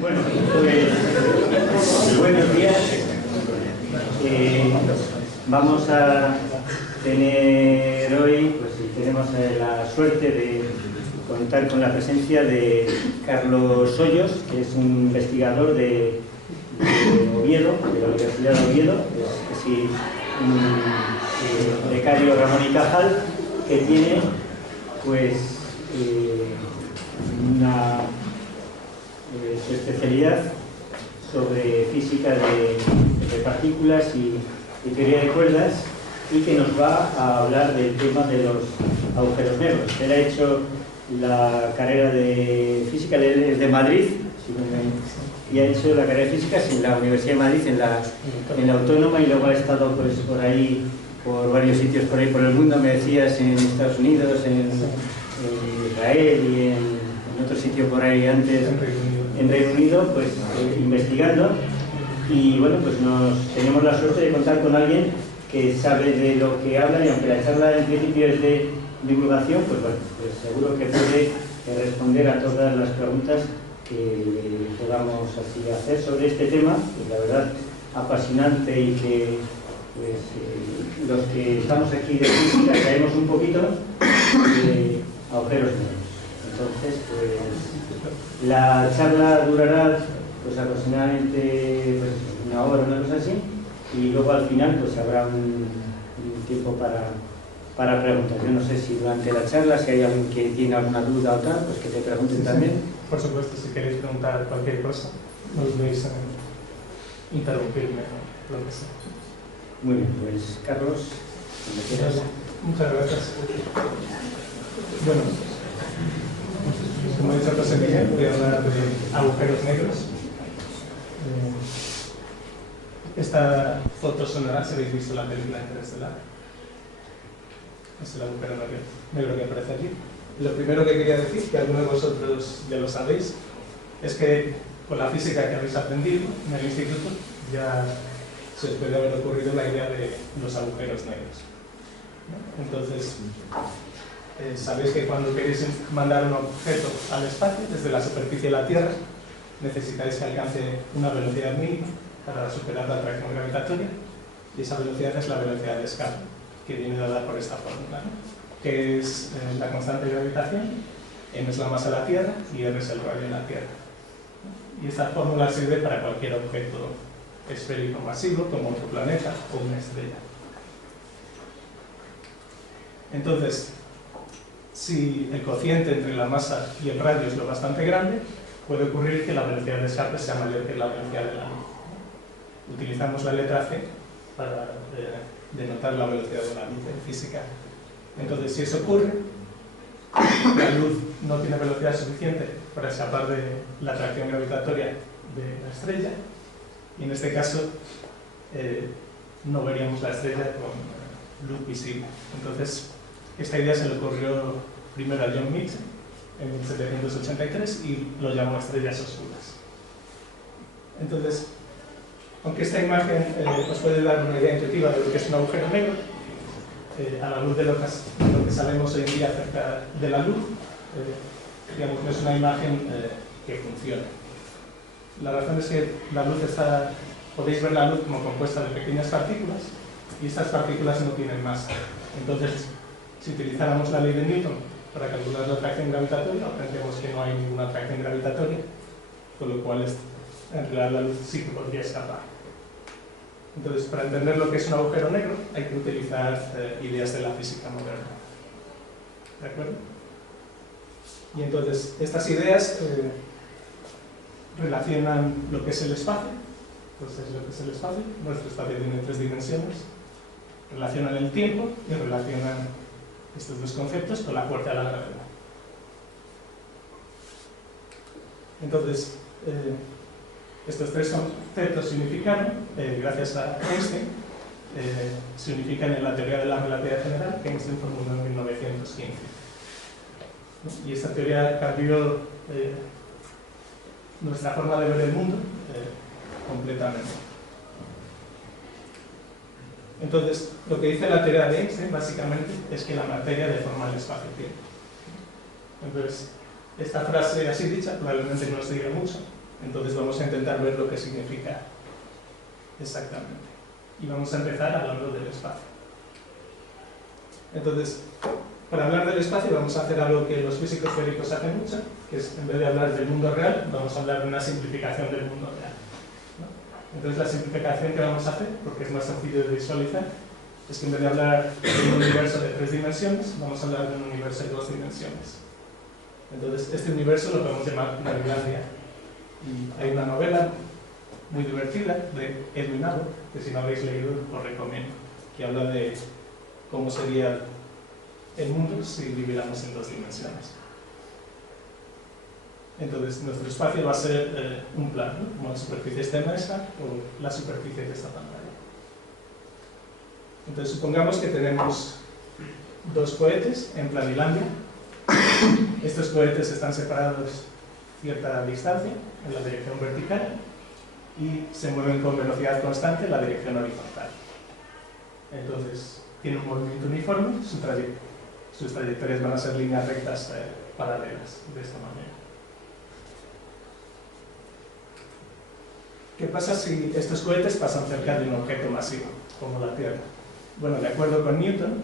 Bueno, pues buenos días. Vamos a tener hoy, pues tenemos la suerte de contar con la presencia de Carlos Hoyos, que es un investigador de Oviedo, de la Universidad de Oviedo, es así un becario Ramón y Cajal, que tiene pues su especialidad sobre física de partículas y teoría de cuerdas, y que nos va a hablar del tema de los agujeros negros. Él ha hecho la carrera de física, él es de Madrid, y ha hecho la carrera de física en la Universidad de Madrid, en la Autónoma, y luego ha estado pues por ahí, por varios sitios por ahí por el mundo, me decías, en Estados Unidos, en Israel y en otro sitio por ahí antes, en Reino Unido, pues investigando. Y bueno, pues tenemos la suerte de contar con alguien que sabe de lo que habla, y aunque la charla en principio es de divulgación, pues bueno, pues seguro que puede responder a todas las preguntas que podamos así hacer sobre este tema, que la verdad apasionante, y que pues, los que estamos aquí de física sabemos un poquito de agujeros negros. Entonces, pues la charla durará pues aproximadamente pues, una hora, una cosa así, y luego al final pues habrá un tiempo para preguntas. Yo no sé si durante la charla, si hay alguien que tiene alguna duda o tal, pues que te pregunten también. Por supuesto, si queréis preguntar cualquier cosa, no dudéis en interrumpirme o lo que sea. Muy bien, pues Carlos, cuando quieras. Muchas gracias. Bueno, como he dicho José Miguel, voy a hablar de agujeros negros. Esta foto sonará si habéis visto la película Interestelar. Es el agujero negro que aparece aquí. Lo primero que quería decir, que algunos de vosotros ya lo sabéis, es que con la física que habéis aprendido en el instituto ya se os puede haber ocurrido la idea de los agujeros negros. Entonces, sabéis que cuando queréis mandar un objeto al espacio desde la superficie de la Tierra, necesitáis que alcance una velocidad mínima para superar la atracción gravitatoria, y esa velocidad es la velocidad de escape, que viene dada por esta fórmula, ¿no? Que es la constante de gravitación, m es la masa de la Tierra y r es el radio de la Tierra. Y esta fórmula sirve para cualquier objeto esférico masivo, como otro planeta o una estrella. Entonces, si el cociente entre la masa y el radio es lo bastante grande, puede ocurrir que la velocidad de escape sea mayor que la velocidad de la luz. Utilizamos la letra c para denotar la velocidad de la luz en física. Entonces, si eso ocurre, la luz no tiene velocidad suficiente para escapar de la atracción gravitatoria de la estrella, y en este caso no veríamos la estrella con luz visible. Entonces, esta idea se le ocurrió primero a John Mitchell en 1783 y lo llamó estrellas oscuras. Entonces, aunque esta imagen os puede dar una idea intuitiva de lo que es un agujero negro, a la luz de lo que sabemos hoy en día acerca de la luz, digamos que es una imagen que funciona. La razón es que la luz podéis ver la luz como compuesta de pequeñas partículas, y estas partículas no tienen masa. Entonces, si utilizáramos la ley de Newton para calcular la atracción gravitatoria, aprendemos que no hay ninguna atracción gravitatoria, con lo cual en realidad la luz sí que podría escapar. Entonces, para entender lo que es un agujero negro, hay que utilizar ideas de la física moderna. ¿De acuerdo? Y entonces, estas ideas relacionan lo que es el espacio. Entonces, lo que es el espacio, nuestro espacio tiene 3 dimensiones. Relacionan el tiempo y relacionan estos dos conceptos con la fuerza de la gravedad. Entonces, estos 3 conceptos se unificaron gracias a Einstein, se unifican en la teoría de la relatividad general que Einstein formuló en 1915. Y esta teoría cambió nuestra forma de ver el mundo completamente. Entonces, lo que dice la teoría de Einstein básicamente es que la materia deforma el espacio-tiempo. Entonces, esta frase así dicha probablemente no os diga mucho, Entonces vamos a intentar ver lo que significa exactamente. Y vamos a empezar hablando del espacio. Entonces, para hablar del espacio vamos a hacer algo que los físicos teóricos hacen mucho, que es, en vez de hablar del mundo real, vamos a hablar de una simplificación del mundo real, ¿no? Entonces la simplificación que vamos a hacer, porque es más sencillo de visualizar, es que en vez de hablar de un universo de 3 dimensiones, vamos a hablar de un universo de 2 dimensiones. Entonces este universo lo podemos llamar Planilandia. Y hay una novela muy divertida de Edwin Abbott, que si no habéis leído os recomiendo, que habla de cómo sería el mundo si viviéramos en 2 dimensiones. Entonces nuestro espacio va a ser un plano, ¿no? Como la superficie está en esa o la superficie de esta pantalla. Entonces supongamos que tenemos 2 cohetes en Planilandia. Estos cohetes están separados cierta distancia en la dirección vertical y se mueven con velocidad constante en la dirección horizontal. Entonces tienen un movimiento uniforme, sus trayectorias van a ser líneas rectas paralelas, de esta manera. ¿Qué pasa si estos cohetes pasan cerca de un objeto masivo, como la Tierra? Bueno, de acuerdo con Newton,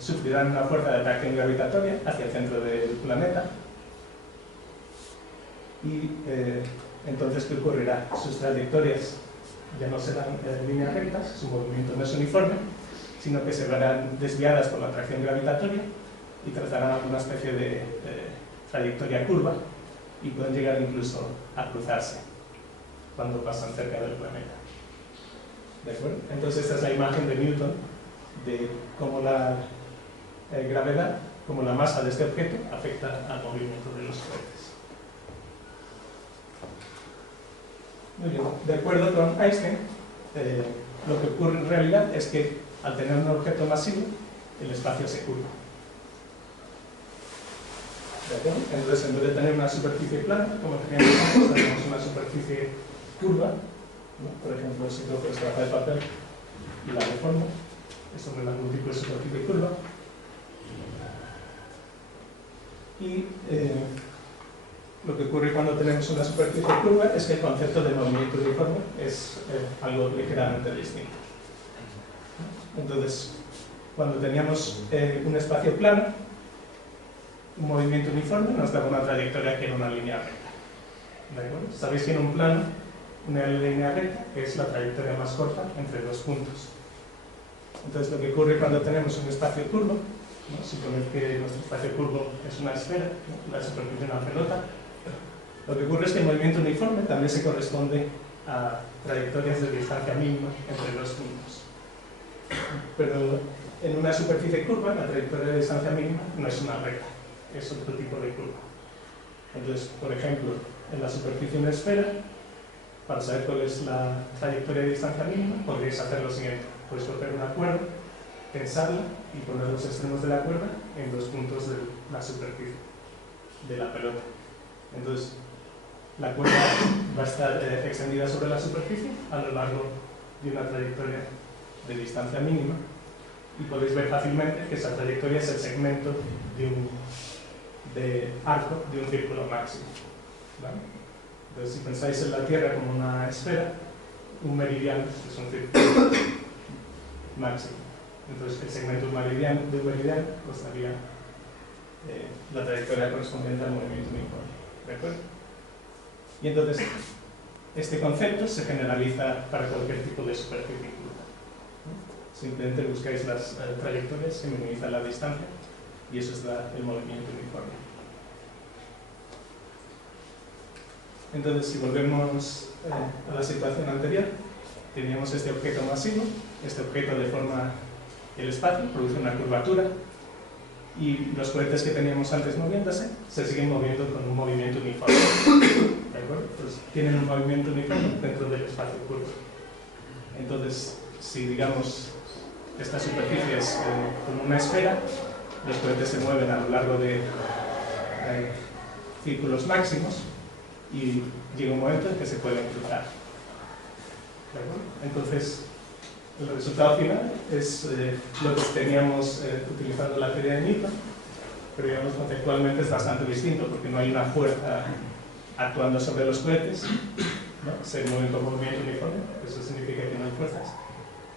sufrirán una fuerza de atracción gravitatoria hacia el centro del planeta. Y entonces, ¿qué ocurrirá? Sus trayectorias ya no serán líneas rectas, su movimiento no es uniforme, sino que se verán desviadas por la atracción gravitatoria y trazarán alguna especie de trayectoria curva y pueden llegar incluso a cruzarse cuando pasan cerca del planeta. ¿De acuerdo? Entonces esta es la imagen de Newton de cómo la gravedad, cómo la masa de este objeto afecta al movimiento de los cohetes. Muy bien. De acuerdo con Einstein, lo que ocurre en realidad es que al tener un objeto masivo, el espacio se curva. ¿De acuerdo? Entonces, en vez de tener una superficie plana, como teníamos antes, tenemos una superficie curva, ¿no? Por ejemplo, si cojo esta hoja de papel y la deformo, es sobre la múltiple superficie curva. Y lo que ocurre cuando tenemos una superficie curva es que el concepto de movimiento uniforme es algo ligeramente distinto. Entonces, cuando teníamos un espacio plano, un movimiento uniforme nos daba una trayectoria que era una línea recta. ¿De acuerdo? Sabéis que en un plano, una línea recta es la trayectoria más corta entre 2 puntos. Entonces, lo que ocurre cuando tenemos un espacio curvo, ¿no? Suponer que nuestro espacio curvo es una esfera, ¿no? La superficie de una pelota. Lo que ocurre es que el movimiento uniforme también se corresponde a trayectorias de distancia mínima entre 2 puntos. Pero en una superficie curva, la trayectoria de distancia mínima no es una recta, es otro tipo de curva. Entonces, por ejemplo, en la superficie de una esfera, para saber cuál es la trayectoria de distancia mínima, podríais hacer lo siguiente. Podéis coger una cuerda, tensarla y poner los extremos de la cuerda en 2 puntos de la superficie de la pelota. Entonces, la cuerda va a estar extendida sobre la superficie a lo largo de una trayectoria de distancia mínima y podéis ver fácilmente que esa trayectoria es el segmento de arco de un círculo máximo, ¿vale? Entonces, si pensáis en la Tierra como una esfera, un meridiano es un círculo máximo. Entonces, el segmento de un meridiano os daría la trayectoria correspondiente al movimiento uniforme. ¿De acuerdo? Y entonces, este concepto se generaliza para cualquier tipo de superficie curva, ¿no? Simplemente buscáis las trayectorias, se minimiza la distancia y eso es el movimiento uniforme. Entonces, si volvemos a la situación anterior, teníamos este objeto masivo, este objeto deforma el espacio, produce una curvatura y los cohetes que teníamos antes moviéndose se siguen moviendo con un movimiento uniforme. ¿De acuerdo? Pues tienen un movimiento uniforme dentro del espacio curvo. Entonces, si digamos esta superficie es como una esfera, los cohetes se mueven a lo largo de círculos máximos y llega un momento en que se pueden cruzar. ¿De acuerdo? Entonces, el resultado final es lo que teníamos utilizando la teoría de Newton, pero digamos conceptualmente es bastante distinto porque no hay una fuerza actuando sobre los cohetes, ¿no? Se mueven con movimiento uniforme, eso significa que no hay fuerzas,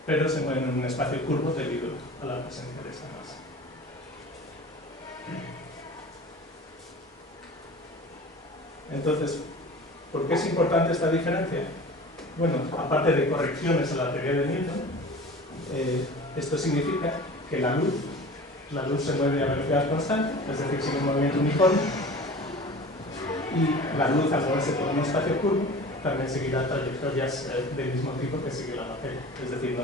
pero se mueven en un espacio curvo debido a la presencia de esa masa. Entonces, ¿por qué es importante esta diferencia? Bueno, aparte de correcciones a la teoría de Newton, esto significa que la luz se mueve a velocidad constante, es decir, sigue un movimiento uniforme, y la luz, al moverse por un espacio curvo, también seguirá trayectorias del mismo tipo que sigue la materia. Es decir,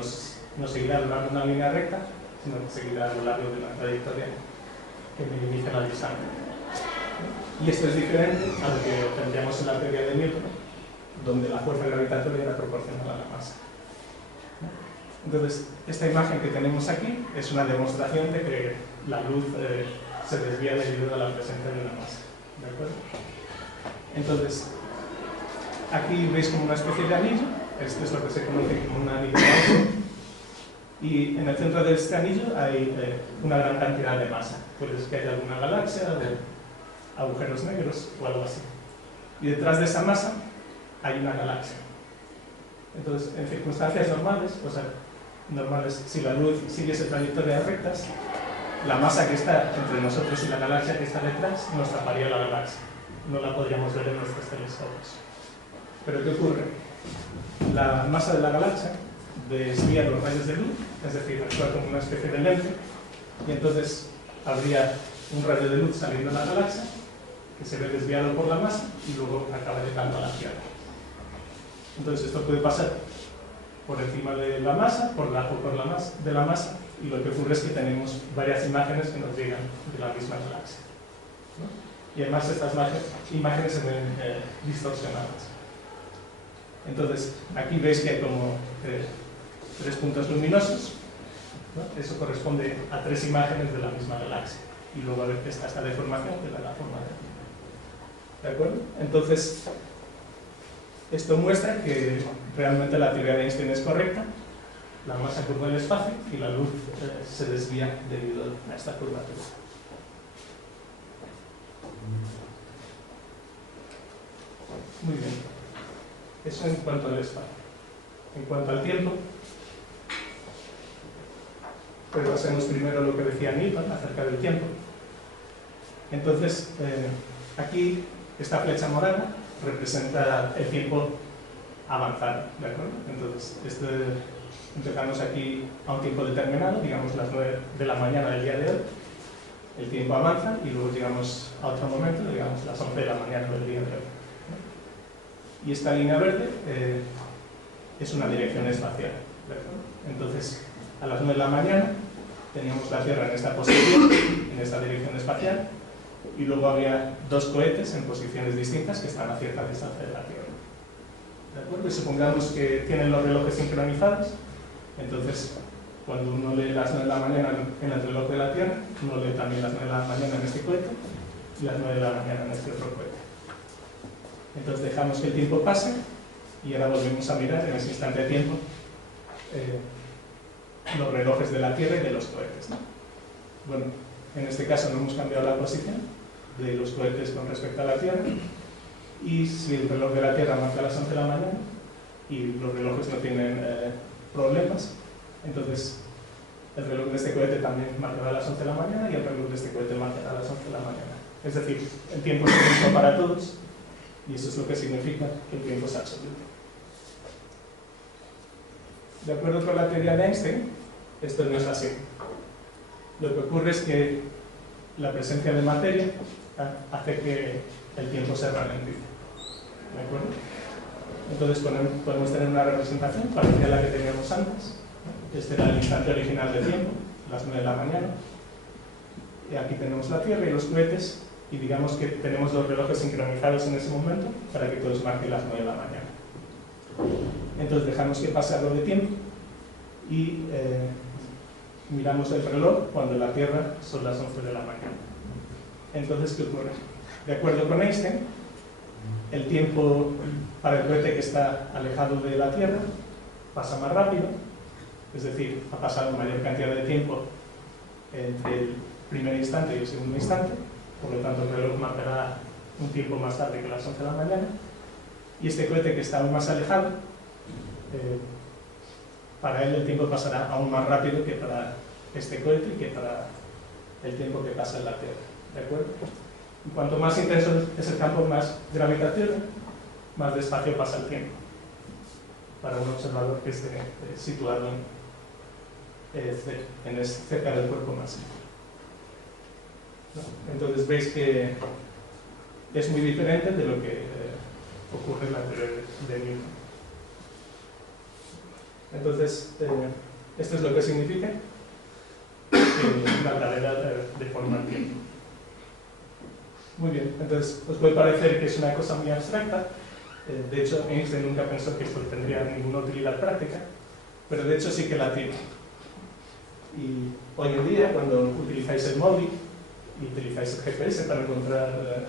no seguirá a lo largo de una línea recta, sino que seguirá a lo largo de una trayectoria que minimice la distancia. Y esto es diferente a lo que obtendríamos en la teoría de Newton, donde la fuerza gravitatoria era proporcional a la masa. Entonces, esta imagen que tenemos aquí es una demostración de que la luz se desvía debido a la presencia de una masa. ¿De acuerdo? Entonces, aquí veis como una especie de anillo. Esto es lo que se conoce como un anillo gaussiano. Y en el centro de este anillo hay una gran cantidad de masa. Puede ser que haya alguna galaxia o agujeros negros o algo así. Y detrás de esa masa hay una galaxia. Entonces, en circunstancias normales, si la luz siguiese trayectorias rectas, la masa que está entre nosotros y la galaxia que está detrás nos taparía la galaxia. No la podríamos ver en nuestros telescopios. Pero ¿qué ocurre? La masa de la galaxia desvía los rayos de luz, es decir, actúa como una especie de lente, y entonces habría un rayo de luz saliendo de la galaxia que se ve desviado por la masa y luego acaba llegando a la Tierra. Entonces esto puede pasar por encima de la masa, por debajo de la masa, y lo que ocurre es que tenemos varias imágenes que nos llegan de la misma galaxia, ¿no? Y además estas imágenes se ven distorsionadas. Entonces, aquí veis que hay como 3 puntos luminosos, ¿no? Eso corresponde a 3 imágenes de la misma galaxia. Y luego a veces está esta deformación que da la forma de acuerdo? Entonces, esto muestra que realmente la teoría de Einstein es correcta, la masa curva el espacio y la luz se desvía debido a esta curvatura. Muy bien. Eso en cuanto al espacio. En cuanto al tiempo, pues hacemos primero lo que decía Newton acerca del tiempo. Entonces, aquí esta flecha morada representa el tiempo avanzado, ¿de acuerdo? Entonces, empezamos aquí a un tiempo determinado, digamos las 9 de la mañana del día de hoy. El tiempo avanza y luego llegamos a otro momento, digamos las 11 de la mañana del día de hoy. Y esta línea verde es una dirección espacial, ¿de acuerdo? Entonces, a las 9 de la mañana teníamos la Tierra en esta posición, en esta dirección espacial, y luego había 2 cohetes en posiciones distintas que están a cierta distancia de la Tierra. ¿De acuerdo? Y supongamos que tienen los relojes sincronizados, entonces cuando uno lee las 9 de la mañana en el reloj de la Tierra, uno lee también las 9 de la mañana en este cohete y las 9 de la mañana en este otro cohete. Entonces dejamos que el tiempo pase y ahora volvemos a mirar en ese instante de tiempo los relojes de la Tierra y de los cohetes, ¿no? Bueno, en este caso no hemos cambiado la posición de los cohetes con respecto a la Tierra, y si el reloj de la Tierra marca las 11 de la mañana y los relojes no tienen problemas, entonces el reloj de este cohete también marcará las 11 de la mañana y el reloj de este cohete marcará las 11 de la mañana. Es decir, el tiempo es el mismo para todos y eso es lo que significa que el tiempo es absoluto. De acuerdo con la teoría de Einstein, esto no es así. Lo que ocurre es que la presencia de materia hace que el tiempo se ralentice. ¿De acuerdo? Entonces podemos tener una representación parecida a la que teníamos antes. Este era el instante original del tiempo, las 9 de la mañana. Y aquí tenemos la Tierra y los cohetes, y digamos que tenemos los relojes sincronizados en ese momento para que todos marquen las 9 de la mañana. Entonces dejamos que pase algo de tiempo y miramos el reloj cuando en la Tierra son las 11 de la mañana. Entonces, ¿qué ocurre? De acuerdo con Einstein, el tiempo para el cohete que está alejado de la Tierra pasa más rápido, es decir, ha pasado mayor cantidad de tiempo entre el primer instante y el segundo instante, por lo tanto el reloj marcará un tiempo más tarde que las 11 de la mañana, y este cohete que está aún más alejado, para él el tiempo pasará aún más rápido que para este cohete y que para el tiempo que pasa en la Tierra, ¿de acuerdo? Y cuanto más intenso es el campo más gravitatorio, más despacio pasa el tiempo para un observador que esté situado cerca del cuerpo máximo. ¿No? Entonces veis que es muy diferente de lo que ocurre en la teoría de Newton. Entonces, esto es lo que significa que la gravedad deforma el tiempo. Muy bien, entonces os puede parecer que es una cosa muy abstracta. De hecho, Einstein nunca pensó que esto tendría ninguna utilidad práctica, pero de hecho sí que la tiene. Y hoy en día, cuando utilizáis el móvil y utilizáis el GPS para encontrar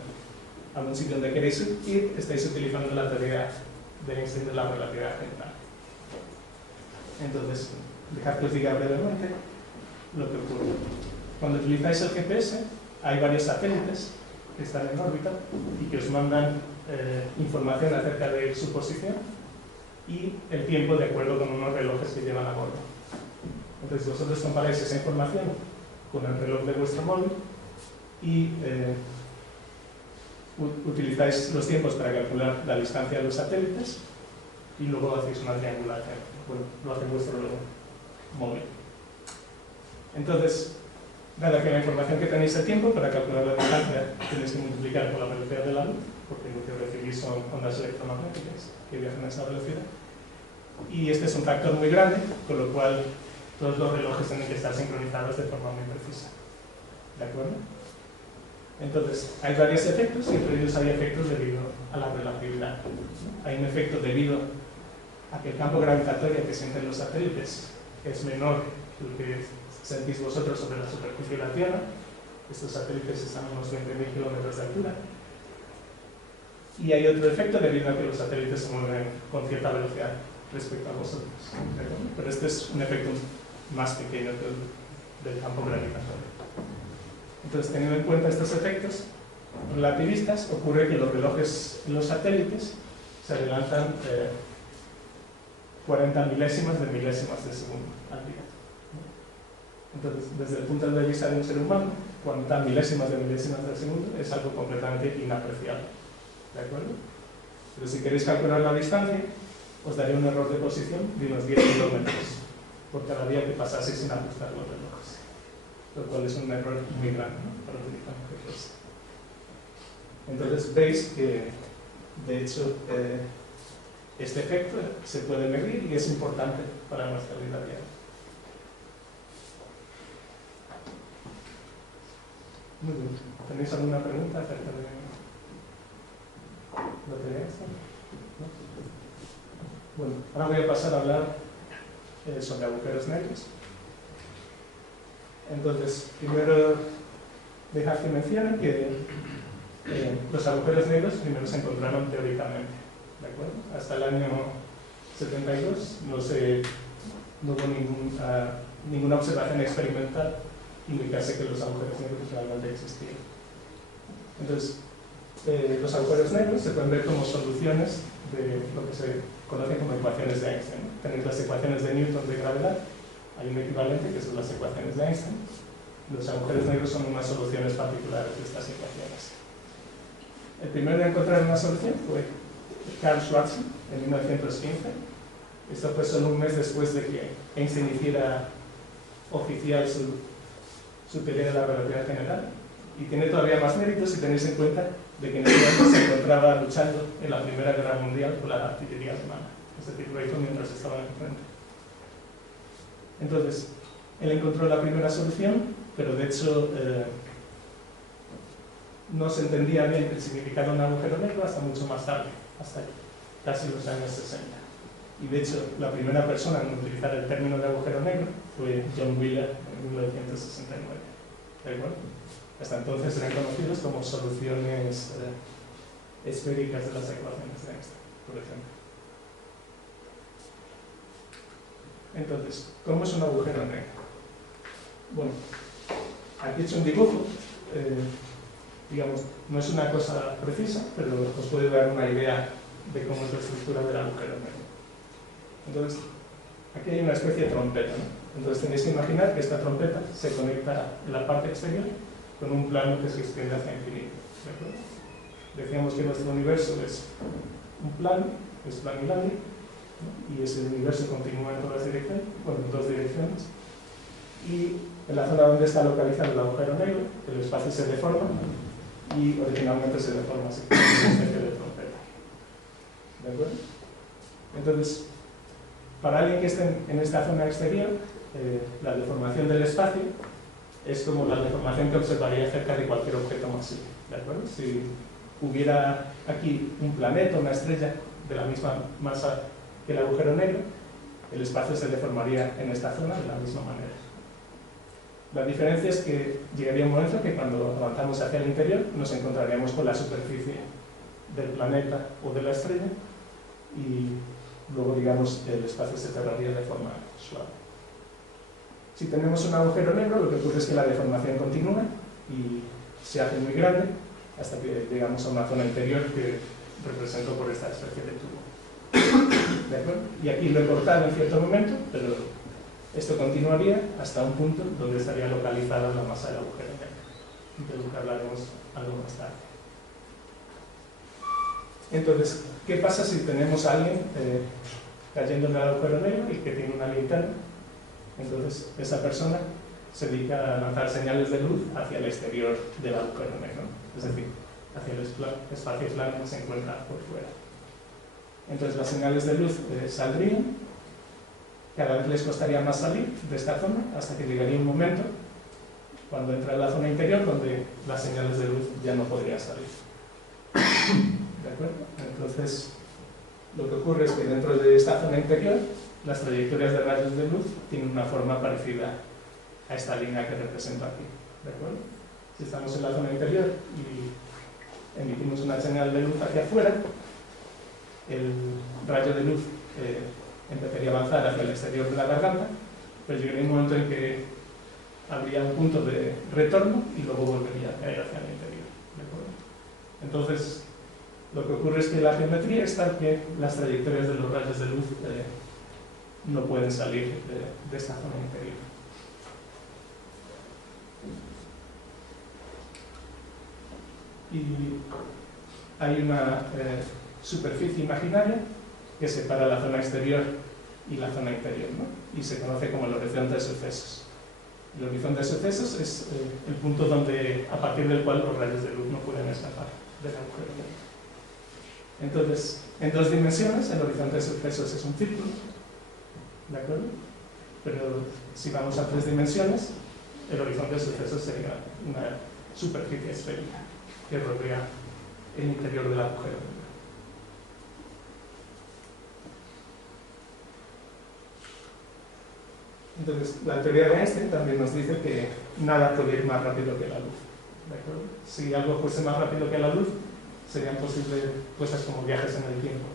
algún sitio donde queréis ir, estáis utilizando la teoría de Einstein de la relatividad general. Entonces, dejad que os diga brevemente lo que ocurre. Cuando utilizáis el GPS, hay varios satélites que están en órbita y que os mandan información acerca de su posición y el tiempo de acuerdo con unos relojes que llevan a bordo. Entonces vosotros comparáis esa información con el reloj de vuestro móvil y utilizáis los tiempos para calcular la distancia de los satélites y luego hacéis una triangulación. Bueno, lo hace vuestro móvil. Entonces, dada que la información que tenéis de tiempo para calcular la distancia tenéis que multiplicar por la velocidad de la luz, porque lo que recibís son ondas electromagnéticas que viajan a esa velocidad. Y este es un factor muy grande, con lo cual todos los relojes tienen que estar sincronizados de forma muy precisa. ¿De acuerdo? Entonces, hay varios efectos y entre ellos hay efectos debido a la relatividad. Hay un efecto debido a que el campo gravitatorio que sienten los satélites es menor que el que sentís vosotros sobre la superficie de la Tierra. Estos satélites están a unos 20.000 kilómetros de altura. Y hay otro efecto debido a que los satélites se mueven con cierta velocidad respecto a vosotros. Pero este es un efecto más pequeño que el del campo gravitatorio. Entonces, teniendo en cuenta estos efectos relativistas, ocurre que los relojes en los satélites se adelantan 40 milésimas de milésimas de segundo al día. Entonces, desde el punto de vista de un ser humano, 40 milésimas de milésimas de segundo es algo completamente inapreciable. ¿De acuerdo? Pero si queréis calcular la distancia, os daré un error de posición de unos 10 kilómetros por cada día que pasase sin ajustar los relojes. Lo cual es un error muy grande, ¿no?, para utilizar un GPS. Entonces veis que, de hecho, este efecto se puede medir y es importante para nuestra vida diaria. Muy bien. ¿Tenéis alguna pregunta acerca de lo que es? ¿No? Bueno, ahora voy a pasar a hablar sobre agujeros negros. Entonces, primero dejad que mencione que los agujeros negros primero se encontraron teóricamente, ¿de acuerdo? Hasta el año 72 no hubo ninguna observación experimental que indicase que los agujeros negros realmente existían. Entonces, los agujeros negros se pueden ver como soluciones de lo que se conoce como ecuaciones de Einstein, ¿no? Tenéis las ecuaciones de Newton de gravedad, hay un equivalente que son las ecuaciones de Einstein. Los agujeros negros son unas soluciones particulares de estas ecuaciones. El primero en encontrar una solución fue Karl Schwarzschild en 1915. Esto fue solo un mes después de que Einstein hiciera oficial su teoría de la relatividad general. Y tiene todavía más méritos si tenéis en cuenta de que en ese momento se encontraba luchando en la Primera Guerra Mundial con la artillería alemana. Es decir, lo hizo mientras estaba en el frente. Entonces, él encontró la primera solución, pero de hecho no se entendía bien el significado de un agujero negro hasta mucho más tarde, hasta casi los años 60. Y de hecho, la primera persona en utilizar el término de agujero negro fue John Wheeler en 1969. ¿De acuerdo? Hasta entonces eran conocidos como soluciones esféricas de las ecuaciones de Einstein, por ejemplo. Entonces, ¿cómo es un agujero negro? Bueno, aquí he hecho un dibujo digamos, no es una cosa precisa, pero os puede dar una idea de cómo es la estructura del agujero negro. Entonces, aquí hay una especie de trompeta, ¿no? Entonces tenéis que imaginar que esta trompeta se conecta en la parte exterior con un plano que se extiende hacia infinito, ¿de acuerdo? Decíamos que nuestro universo es un plano, es planilario, ¿no? Y ese universo continúa en todas direcciones, bueno, en dos direcciones, y en la zona donde está localizado el agujero negro, el espacio se deforma y originalmente se deforma así, como una especie de trompeta. ¿De acuerdo? Entonces, para alguien que esté en esta zona exterior, la deformación del espacio es como la deformación que observaría cerca de cualquier objeto masivo. ¿De acuerdo? Si hubiera aquí un planeta, una estrella de la misma masa que el agujero negro, el espacio se deformaría en esta zona de la misma manera. La diferencia es que llegaría un momento que cuando avanzamos hacia el interior nos encontraríamos con la superficie del planeta o de la estrella y luego, digamos, el espacio se cerraría de forma suave. Si tenemos un agujero negro, lo que ocurre es que la deformación continúa y se hace muy grande hasta que llegamos a una zona interior que represento por esta especie de tubo. ¿De acuerdo? Y aquí lo he cortado en cierto momento, pero esto continuaría hasta un punto donde estaría localizada la masa del agujero negro, de lo que hablaremos algo más tarde. Entonces, ¿qué pasa si tenemos a alguien cayendo en el agujero negro y que tiene una linterna? Entonces, esa persona se dedica a lanzar señales de luz hacia el exterior del agujero negro, es decir, hacia el espacio plano que se encuentra por fuera. Entonces, las señales de luz saldrían, cada vez les costaría más salir de esta zona, hasta que llegaría un momento, cuando entra en la zona interior, donde las señales de luz ya no podrían salir. ¿De acuerdo? Entonces, lo que ocurre es que dentro de esta zona interior, las trayectorias de rayos de luz tienen una forma parecida a esta línea que represento aquí. ¿De acuerdo? Si estamos en la zona interior y emitimos una señal de luz hacia afuera, el rayo de luz empezaría a avanzar hacia el exterior de la garganta, pero llegaría un momento en que habría un punto de retorno y luego volvería a caer hacia el interior. ¿De acuerdo? Entonces, lo que ocurre es que la geometría es tal que las trayectorias de los rayos de luz no pueden salir de esta zona interior. Y hay una superficie imaginaria que separa la zona exterior y la zona interior, ¿no? Y se conoce como el horizonte de sucesos. El horizonte de sucesos es el punto donde, a partir del cual los rayos de luz no pueden escapar del agujero negro. Entonces, en dos dimensiones, el horizonte de sucesos es un círculo, ¿de acuerdo? Pero si vamos a tres dimensiones, el horizonte de sucesos sería una superficie esférica que rodea el interior del agujero negro. Entonces, la teoría de Einstein también nos dice que nada puede ir más rápido que la luz, ¿de acuerdo? Si algo fuese más rápido que la luz, serían posibles cosas como viajes en el tiempo.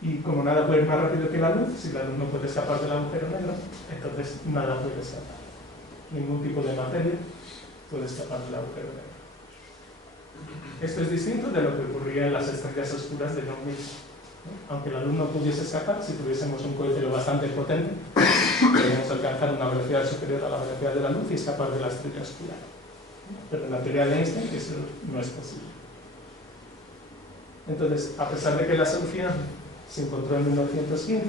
Y como nada puede ir más rápido que la luz, si la luz no puede escapar del agujero negro, entonces nada puede escapar. Ningún tipo de materia puede escapar del agujero negro. Esto es distinto de lo que ocurría en las estrellas oscuras de John Mills. Aunque la luz no pudiese escapar, si tuviésemos un cohete bastante potente, podríamos alcanzar una velocidad superior a la velocidad de la luz y escapar de la estrella oscura. Pero en la teoría de Einstein eso no es posible. Entonces, a pesar de que la solución se encontró en 1915,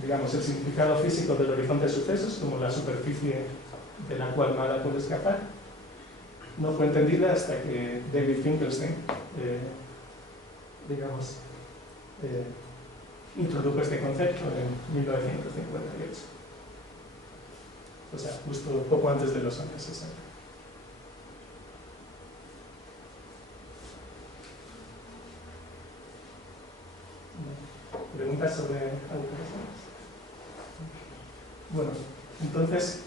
digamos, el significado físico del horizonte de sucesos, como la superficie de la cual nada puede escapar, no fue entendida hasta que David Finkelstein introdujo este concepto en 1958. O sea, justo poco antes de los años 60. ¿Preguntas sobre algo? Bueno, entonces,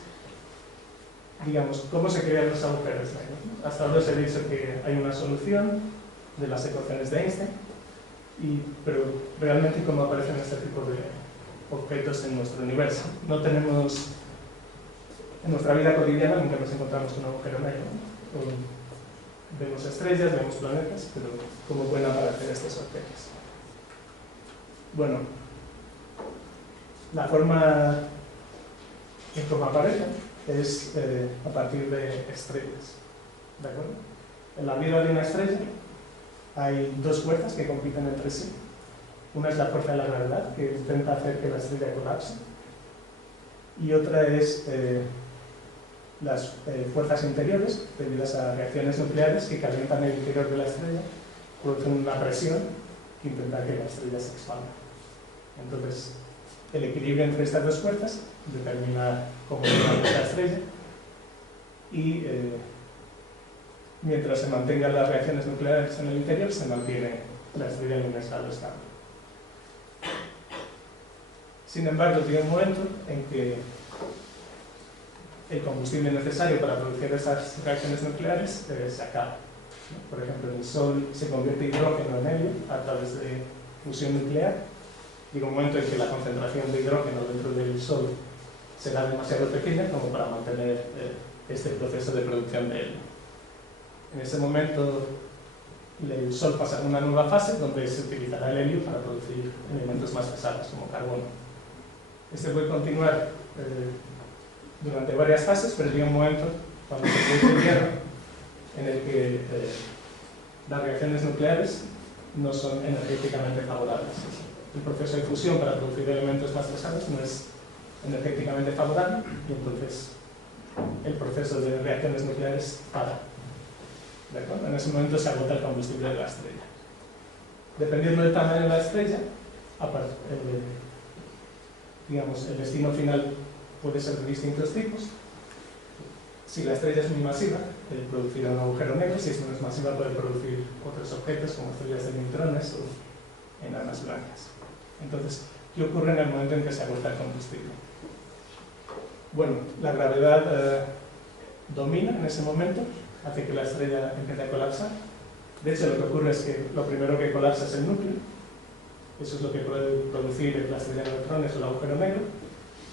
digamos, ¿cómo se crean los agujeros negros? Hasta ahora os he dicho que hay una solución de las ecuaciones de Einstein, pero realmente cómo aparecen este tipo de objetos en nuestro universo. No tenemos en nuestra vida cotidiana nunca nos encontramos con un agujero negro, ¿no? Vemos estrellas, vemos planetas, pero ¿cómo pueden aparecer estos objetos? Bueno, la forma en cómo aparecen es a partir de estrellas, ¿de acuerdo? En la vida de una estrella hay dos fuerzas que compiten entre sí. Una es la fuerza de la gravedad, que intenta hacer que la estrella colapse, y otra es las fuerzas interiores, debidas a reacciones nucleares que calientan el interior de la estrella, producen una presión que intenta que la estrella se expanda. Entonces, el equilibrio entre estas dos fuerzas determina cómo es la estrella, y mientras se mantengan las reacciones nucleares en el interior, se mantiene la estrella en un estado estable. Sin embargo, llega un momento en que el combustible necesario para producir esas reacciones nucleares se acaba. Por ejemplo, en el Sol se convierte hidrógeno en helio a través de fusión nuclear. Llega un momento en que la concentración de hidrógeno dentro del Sol será demasiado pequeña como para mantener este proceso de producción de helio. En ese momento, el Sol pasa a una nueva fase donde se utilizará el helio para producir elementos más pesados como carbono. Este puede continuar durante varias fases, pero llega un momento cuando se produce el hierro en el que las reacciones nucleares no son energéticamente favorables. El proceso de fusión para producir elementos más pesados no es energéticamente favorable, y entonces el proceso de reacciones nucleares para. ¿De acuerdo? En ese momento se agota el combustible de la estrella. Dependiendo del tamaño de la estrella, digamos, el destino final puede ser de distintos tipos. Si la estrella es muy masiva, producirá un agujero negro. Si es menos masiva, puede producir otros objetos como estrellas de neutrones o enanas blancas. Entonces, ¿qué ocurre en el momento en que se agota el combustible? Bueno, la gravedad domina en ese momento, hace que la estrella empiece a colapsar. De hecho, lo que ocurre es que lo primero que colapsa es el núcleo. Eso es lo que puede producir la estrella de neutrones o el agujero negro.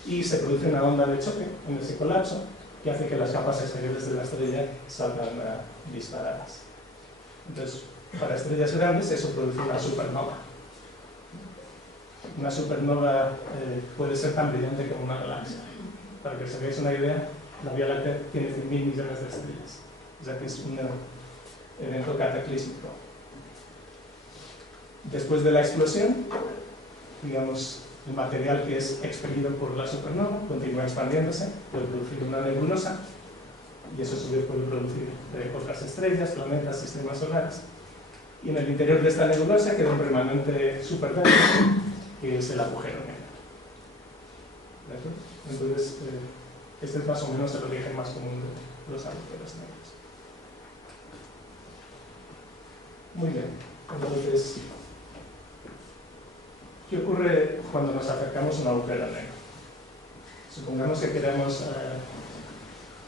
Y se produce una onda de choque en ese colapso que hace que las capas exteriores de la estrella salgan disparadas. Entonces, para estrellas grandes eso produce una supernova. Una supernova puede ser tan brillante como una galaxia. Para que os hagáis una idea, la Vía Láctea tiene 100.000 millones de estrellas. O sea que es un evento cataclísmico. Después de la explosión, digamos, el material que es expelido por la supernova continúa expandiéndose, puede producir una nebulosa, y eso a su vez puede producir otras estrellas, planetas, sistemas solares. Y en el interior de esta nebulosa queda un remanente superdenso, que es el agujero negro. ¿De acuerdo? Entonces, este es más o menos el origen más común de los agujeros negros. Muy bien, entonces, ¿qué ocurre cuando nos acercamos a un agujero negro? Supongamos que queremos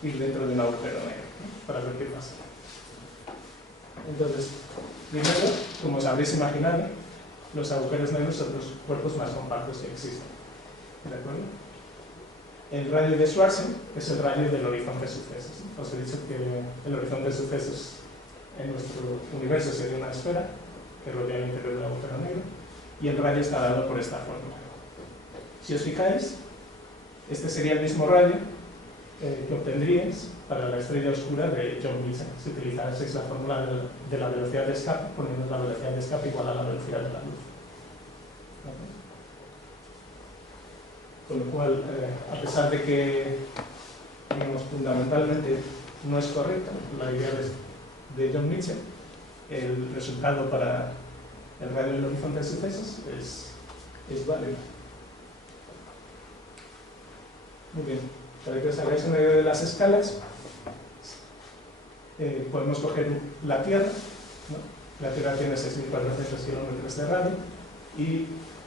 ir dentro de un agujero negro, ¿no? Para ver qué pasa. Entonces, primero, como os habréis imaginado, los agujeros negros son los cuerpos más compactos que existen. ¿De acuerdo? El radio de Schwarzschild es el radio del horizonte de sucesos. Os he dicho que el horizonte de sucesos en nuestro universo sería una esfera que rodea el interior del agujero negro, y el radio está dado por esta fórmula. Si os fijáis, este sería el mismo radio que obtendríais para la estrella oscura de John Mills. Si utilizaseis la fórmula de la velocidad de escape, poniendo la velocidad de escape igual a la velocidad de la luz. Con lo cual, a pesar de que, digamos, fundamentalmente no es correcta la idea de John Mitchell, el resultado para el radio del horizonte de sucesos es válido. Muy bien, para que os hagáis una idea de las escalas, podemos coger la Tierra, ¿no? La Tierra tiene 6.400 kilómetros de radio, y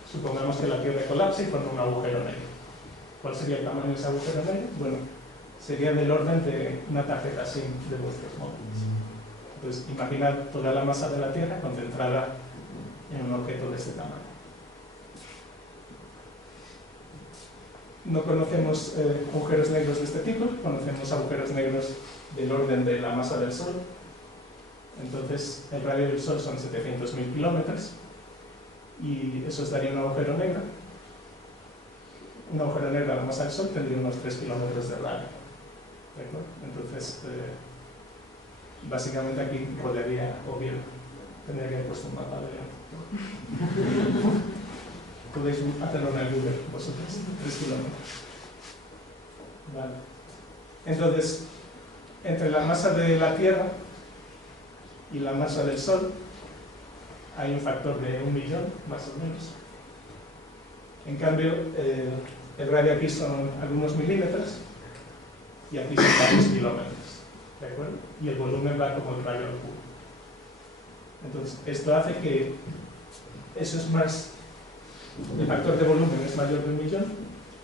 supongamos que la Tierra colapsa y forma un agujero negro. ¿Cuál sería el tamaño de ese agujero negro? Bueno, sería del orden de una tarjeta SIM de vuestros móviles. Entonces, imaginad toda la masa de la Tierra concentrada en un objeto de este tamaño. No conocemos agujeros negros de este tipo, conocemos agujeros negros del orden de la masa del Sol. Entonces, el radio del Sol son 700.000 kilómetros y eso os daría un agujero negro. Un agujero negro a la masa del Sol tendría unos 3 kilómetros de radio. ¿De acuerdo? Entonces, básicamente aquí podría, o bien, tendría que haber puesto un mapa de... Podéis hacerlo en el Google vosotros, 3 kilómetros. Vale. Entonces, entre la masa de la Tierra y la masa del Sol hay un factor de 1 millón, más o menos. En cambio, el radio aquí son algunos milímetros y aquí son varios kilómetros. ¿De acuerdo? Y el volumen va como el radio al cubo. Entonces, esto hace que eso es más... El factor de volumen es mayor de 1 millón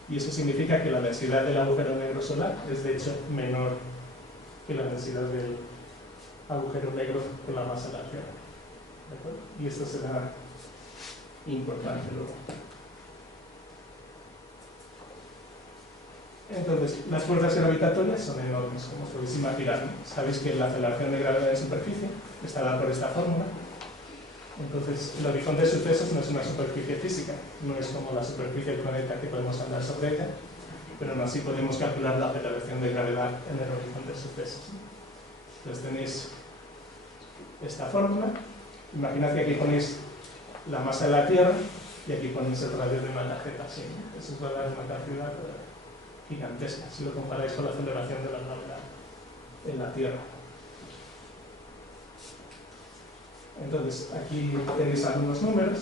y eso significa que la densidad del agujero negro solar es de hecho menor que la densidad del agujero negro con la masa de la Tierra. ¿De acuerdo? Y esto será importante luego. Entonces, las fuerzas gravitatorias son enormes, como podéis imaginar. Sabéis que la aceleración de gravedad de superficie está dada por esta fórmula. Entonces, el horizonte de sucesos no es una superficie física, no es como la superficie del planeta que podemos andar sobre ella, pero aún así podemos calcular la aceleración de gravedad en el horizonte de sucesos. Entonces tenéis esta fórmula. Imaginad que aquí ponéis la masa de la Tierra y aquí ponéis el radio de una tarjeta así. Eso va a dar una cantidad gigantesca si lo comparáis con la aceleración de la gravedad en la Tierra. Entonces, aquí tenéis algunos números.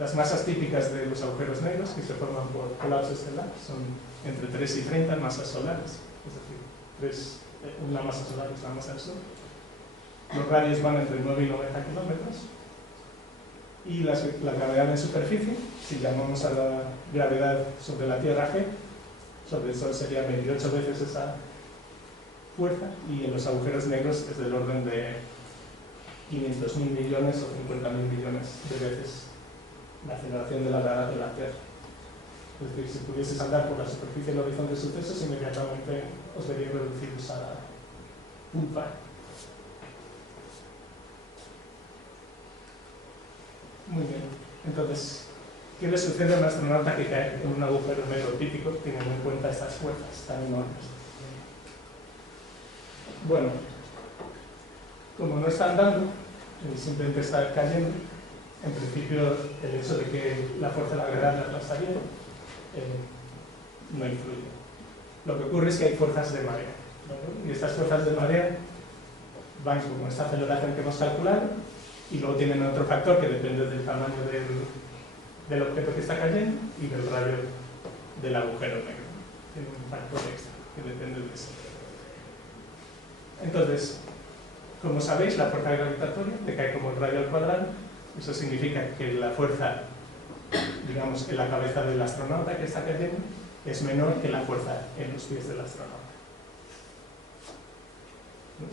Las masas típicas de los agujeros negros, que se forman por colapso estelar, son entre 3 y 30 masas solares. Es decir, una masa solar es la masa del Sol. Los radios van entre 9 y 90 kilómetros. Y la gravedad en superficie, si llamamos a la gravedad sobre la Tierra G, sobre el Sol sería 28 veces esa fuerza, y en los agujeros negros es del orden de 500.000 millones o 50.000 millones de veces la aceleración de la gravedad de la Tierra. Es decir, si pudieseis andar por la superficie del horizonte de sucesos, inmediatamente os veríais reducidos a la pulpa. Muy bien. Entonces, ¿qué le sucede a un astronauta que cae en un agujero negro típico, teniendo en cuenta estas fuerzas tan enormes? Bueno, como no está andando, simplemente está cayendo, en principio el hecho de que la fuerza de la gravedad la aplastaría no influye. Lo que ocurre es que hay fuerzas de marea, ¿no? Y estas fuerzas de marea van con esta aceleración que hemos calculado y luego tienen otro factor que depende del tamaño del objeto que está cayendo y del radio del agujero negro. Tiene un factor extra que depende de eso. Entonces, como sabéis, la fuerza gravitatoria te cae como el radio al cuadrado. Eso significa que la fuerza, digamos, en la cabeza del astronauta que está cayendo es menor que la fuerza en los pies del astronauta.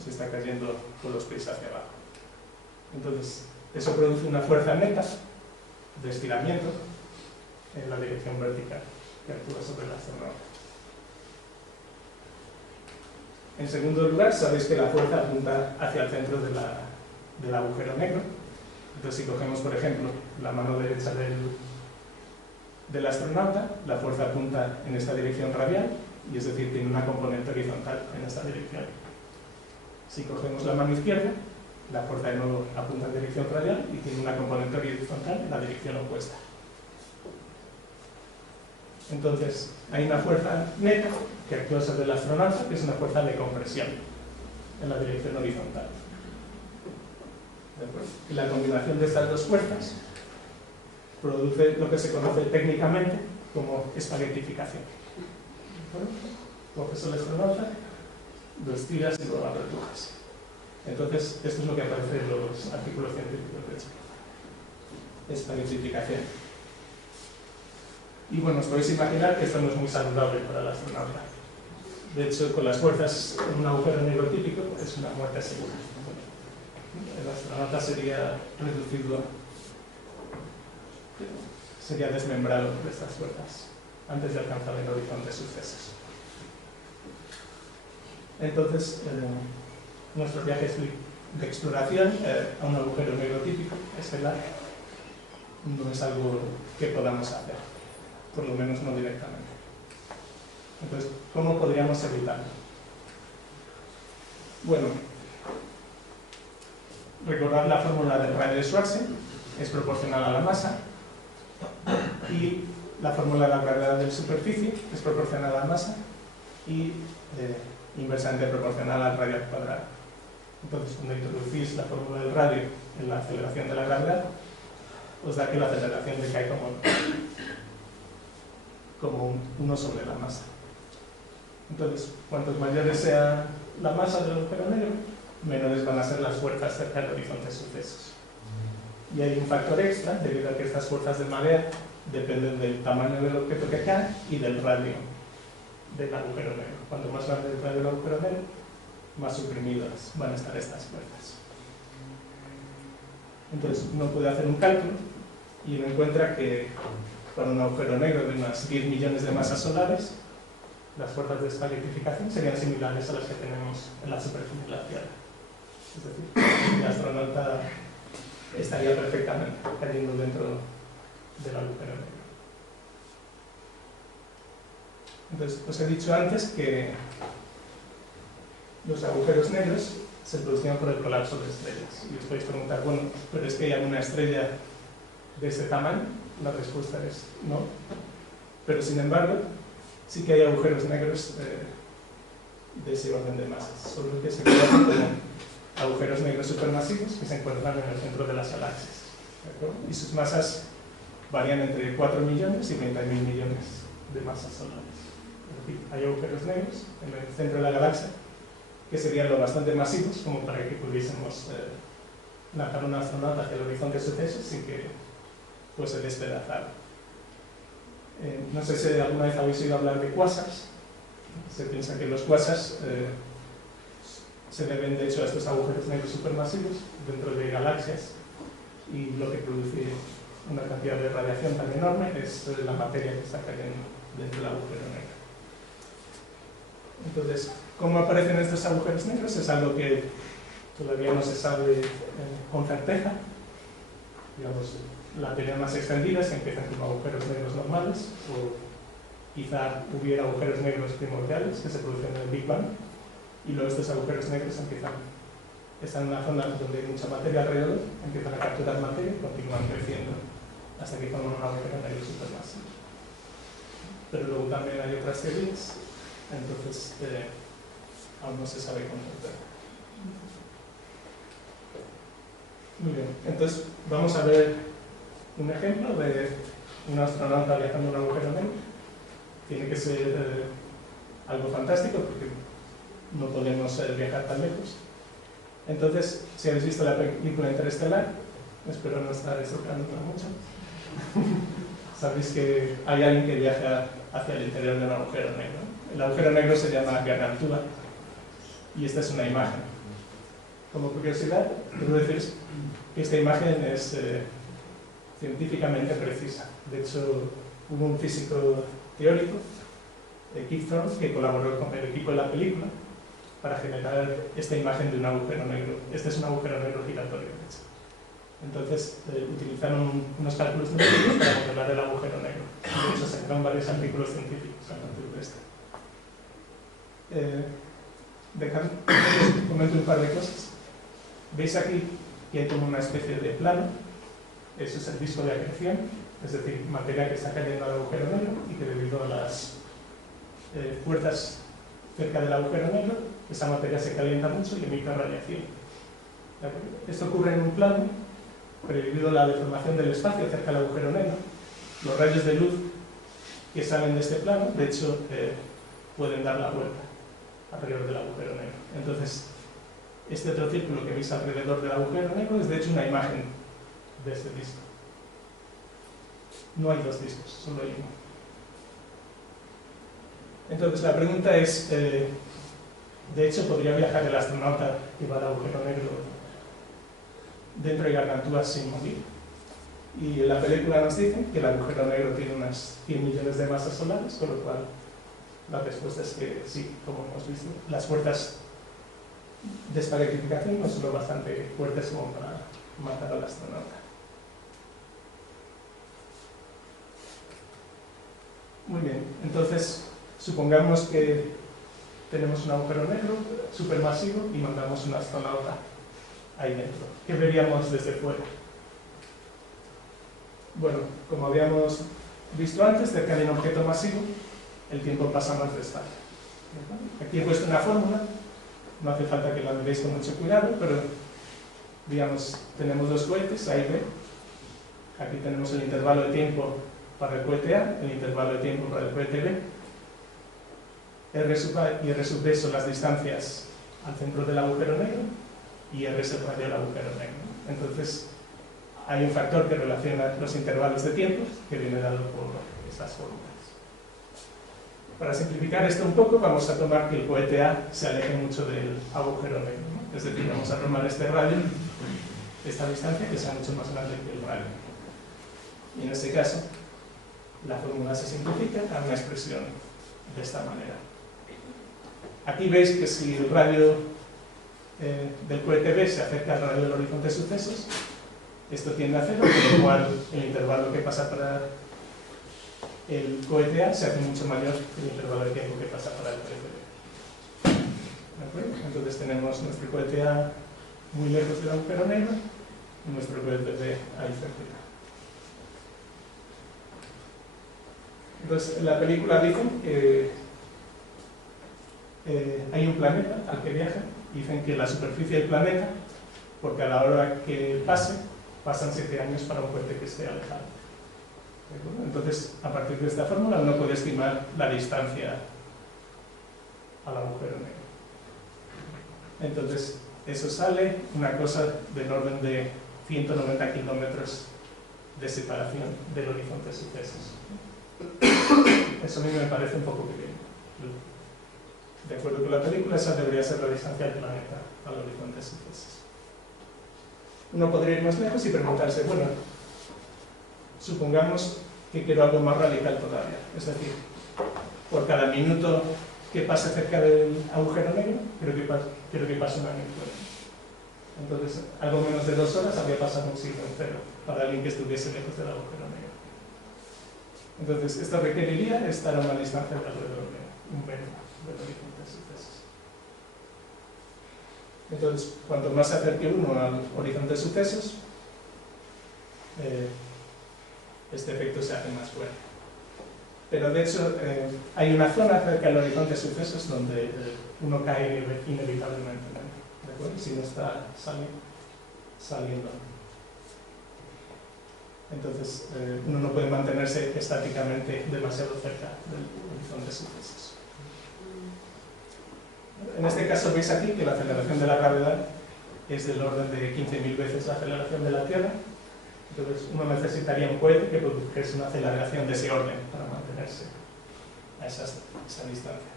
Se está cayendo con los pies hacia abajo. Entonces, eso produce una fuerza neta de estiramiento en la dirección vertical que actúa sobre el astronauta. En segundo lugar, sabéis que la fuerza apunta hacia el centro del agujero negro. Entonces, si cogemos, por ejemplo, la mano derecha del astronauta, la fuerza apunta en esta dirección radial, y es decir, tiene una componente horizontal en esta dirección. Si cogemos la mano izquierda, la fuerza de nuevo apunta en dirección radial y tiene una componente horizontal en la dirección opuesta. Entonces, hay una fuerza neta que actúa sobre el astronauta, que es una fuerza de compresión en la dirección horizontal. ¿De acuerdo? Y la combinación de estas dos fuerzas produce lo que se conoce técnicamente como espaguetificación. Coges el astronauta, lo estiras y luego lo retujas. Entonces, esto es lo que aparece en los artículos científicos, de hecho. Espaguetificación. Y bueno, os podéis imaginar que esto no es muy saludable para el astronauta. De hecho, con las fuerzas en un agujero negro típico es una muerte segura. El astronauta sería reducido, sería desmembrado por estas fuerzas antes de alcanzar el horizonte de sucesos. Entonces, nuestros viajes de exploración a un agujero negro típico estelar no es algo que podamos hacer, por lo menos no directamente. Entonces, ¿cómo podríamos evitarlo? Bueno, recordad la fórmula del radio de Schwarzschild, es proporcional a la masa, y la fórmula de la gravedad de la superficie es proporcional a la masa y inversamente proporcional al radio al cuadrado. Entonces, cuando introducís la fórmula del radio en la aceleración de la gravedad, os da que la aceleración decae como 1 sobre la masa. Entonces, cuanto mayor sea la masa del agujero negro, menores van a ser las fuerzas cerca del horizonte de sucesos. Y hay un factor extra, debido a que estas fuerzas de marea dependen del tamaño del objeto que cae y del radio del agujero negro. Cuanto más grande el radio del agujero negro, más suprimidas van a estar estas fuerzas. Entonces, uno puede hacer un cálculo y uno encuentra que para un agujero negro de unas 10 millones de masas solares, las fuerzas de descalificación serían similares a las que tenemos en la superficie de la Tierra. Es decir, el astronauta estaría perfectamente cayendo dentro del agujero negro. Entonces, os he dicho antes que los agujeros negros se producían por el colapso de estrellas. Y os podéis preguntar, bueno, ¿pero es que hay alguna estrella de ese tamaño? La respuesta es no. Pero sin embargo, sí que hay agujeros negros de ese orden de masas, solo que se conocen como agujeros negros supermasivos que se encuentran en el centro de las galaxias, ¿de acuerdo? Y sus masas varían entre 4 millones y 30.000 millones de masas solares. Es decir, hay agujeros negros en el centro de la galaxia que serían lo bastante masivos como para que pudiésemos lanzar un astronauta hacia el horizonte de sucesos sin que fuese despedazado. No sé si alguna vez habéis oído hablar de quasars. Se piensa que los quasars se deben de hecho a estos agujeros negros supermasivos dentro de galaxias, y lo que produce una cantidad de radiación tan enorme es la materia que está cayendo dentro del agujero negro. Entonces, ¿cómo aparecen estos agujeros negros? Es algo que todavía no se sabe con certeza. Digamos, la teoría más extendida es que empiezan como agujeros negros normales, o quizá hubiera agujeros negros primordiales que se producen en el Big Bang, y luego estos agujeros negros están en una zona donde hay mucha materia alrededor, empiezan a capturar materia y continúan creciendo hasta que forman un agujero negro supermasivo. Pero luego también hay otras teorías, entonces aún no se sabe con certeza. Muy bien, entonces vamos a ver un ejemplo de un astronauta viajando a un agujero negro. Tiene que ser algo fantástico porque no podemos viajar tan lejos. Entonces, si habéis visto la película Interestelar, espero no estar estropeándola mucho, sabéis que hay alguien que viaja hacia el interior de un agujero negro. El agujero negro se llama Gargantúa y esta es una imagen. Como curiosidad, debo deciros que esta imagen es científicamente precisa. De hecho, hubo un físico teórico, Kip Thorne, que colaboró con el equipo de la película para generar esta imagen de un agujero negro. Este es un agujero negro giratorio, de hecho. Entonces, utilizaron unos cálculos numéricos para modelar el agujero negro. De hecho, sacaron varios artículos científicos a partir de esto. Dejadme que os comento un par de cosas. Veis aquí que hay como una especie de plano. Eso es el disco de acreción, es decir, materia que está cayendo al agujero negro y que debido a las fuerzas cerca del agujero negro, esa materia se calienta mucho y emite radiación. Esto ocurre en un plano, pero debido a la deformación del espacio cerca del agujero negro, los rayos de luz que salen de este plano, de hecho, pueden dar la vuelta alrededor del agujero negro. Entonces, este otro círculo que veis alrededor del agujero negro es de hecho una imagen de este disco. No hay dos discos, solo hay uno. Entonces la pregunta es, de hecho, ¿podría viajar el astronauta que va al agujero negro dentro de Gargantúa sin morir? Y en la película nos dicen que el agujero negro tiene unas 100 millones de masas solares, con lo cual la respuesta es que sí, como hemos visto, las fuerzas de espaguetificación no son lo bastante fuertes como para matar al astronauta. Muy bien, entonces supongamos que tenemos un agujero negro supermasivo y mandamos un astronauta ahí dentro. ¿Qué veríamos desde fuera? Bueno, como habíamos visto antes, cerca de un objeto masivo, el tiempo pasa más despacio. Aquí he puesto una fórmula, no hace falta que la miréis con mucho cuidado, pero digamos, tenemos dos cohetes, A y B. Aquí tenemos el intervalo de tiempo para el cohete A, el intervalo de tiempo para el cohete B. R sub A y R sub B son las distancias al centro del agujero negro y R es el radio del agujero negro. Entonces, hay un factor que relaciona los intervalos de tiempo que viene dado por estas fórmulas. Para simplificar esto un poco, vamos a tomar que el cohete A se aleje mucho del agujero negro, ¿no? Es decir, vamos a tomar este radio, esta distancia, que sea mucho más grande que el radio. Y en este caso, la fórmula se simplifica a una expresión de esta manera. Aquí veis que si el radio del cohete B se acerca al radio del horizonte de sucesos, esto tiende a cero, con lo cual el intervalo que pasa para el cohete A se hace mucho mayor que el intervalo de tiempo que pasa para el cohete B. ¿De acuerdo? Entonces tenemos nuestro cohete A muy lejos del agujero negro y nuestro cohete B ahí cerca. Entonces, en la película dicen que hay un planeta al que viajan, dicen que la superficie del planeta, porque a la hora que pasan 7 años para un cohete que esté alejado. Entonces, a partir de esta fórmula uno puede estimar la distancia al agujero negro. Entonces, eso sale una cosa del orden de 190 kilómetros de separación del horizonte de sucesos. Eso a mí me parece un poco pequeño. De acuerdo con la película, esa debería ser la distancia del planeta al horizonte de sucesos. Uno podría ir más lejos y preguntarse, bueno, supongamos que quiero algo más radical todavía. Es decir, por cada minuto que pase cerca del agujero negro, quiero que pase un año fuera. Entonces, algo menos de 2 horas habría pasado un siglo entero para alguien que estuviese lejos del agujero negro. Entonces, esto requeriría estar a una distancia de alrededor de un metro del horizonte de sucesos. Entonces, cuanto más se acerque uno al horizonte de sucesos, este efecto se hace más fuerte. Pero de hecho, hay una zona cerca del horizonte de sucesos donde uno cae inevitablemente, ¿de acuerdo? Si no está saliendo. Entonces, uno no puede mantenerse estáticamente demasiado cerca del horizonte de sucesos. En este caso veis aquí que la aceleración de la gravedad es del orden de 15.000 veces la aceleración de la Tierra. Entonces uno necesitaría un cohete que produjese una aceleración de ese orden para mantenerse a esa distancia.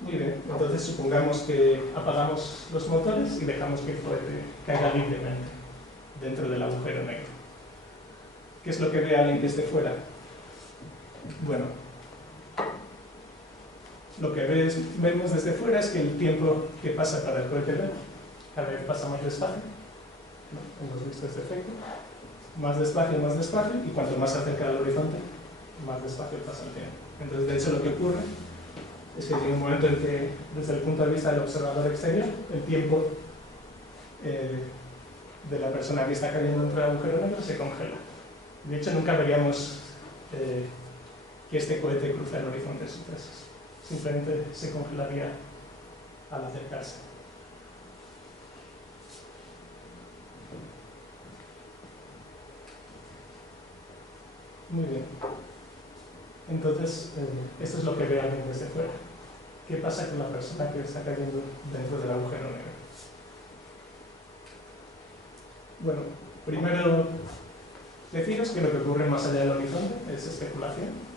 Muy bien, entonces supongamos que apagamos los motores y dejamos que el cohete caiga libremente dentro del agujero negro. ¿Qué es lo que ve alguien que esté fuera? Bueno, lo que vemos desde fuera es que el tiempo que pasa para el cohete B cada vez pasa más despacio, ¿no? Hemos visto este efecto, más despacio, y cuanto más se acerca al horizonte, más despacio pasa el tiempo. Entonces, de hecho, lo que ocurre es que llega un momento en que, desde el punto de vista del observador exterior, el tiempo de la persona que está cayendo dentro del agujero negro se congela. De hecho, nunca veríamos que este cohete cruza el horizonte de sucesos. Simplemente se congelaría al acercarse. Muy bien. Entonces, esto es lo que ve alguien desde fuera. ¿Qué pasa con la persona que está cayendo dentro del agujero negro? Bueno, primero deciros que lo que ocurre más allá del horizonte es especulación.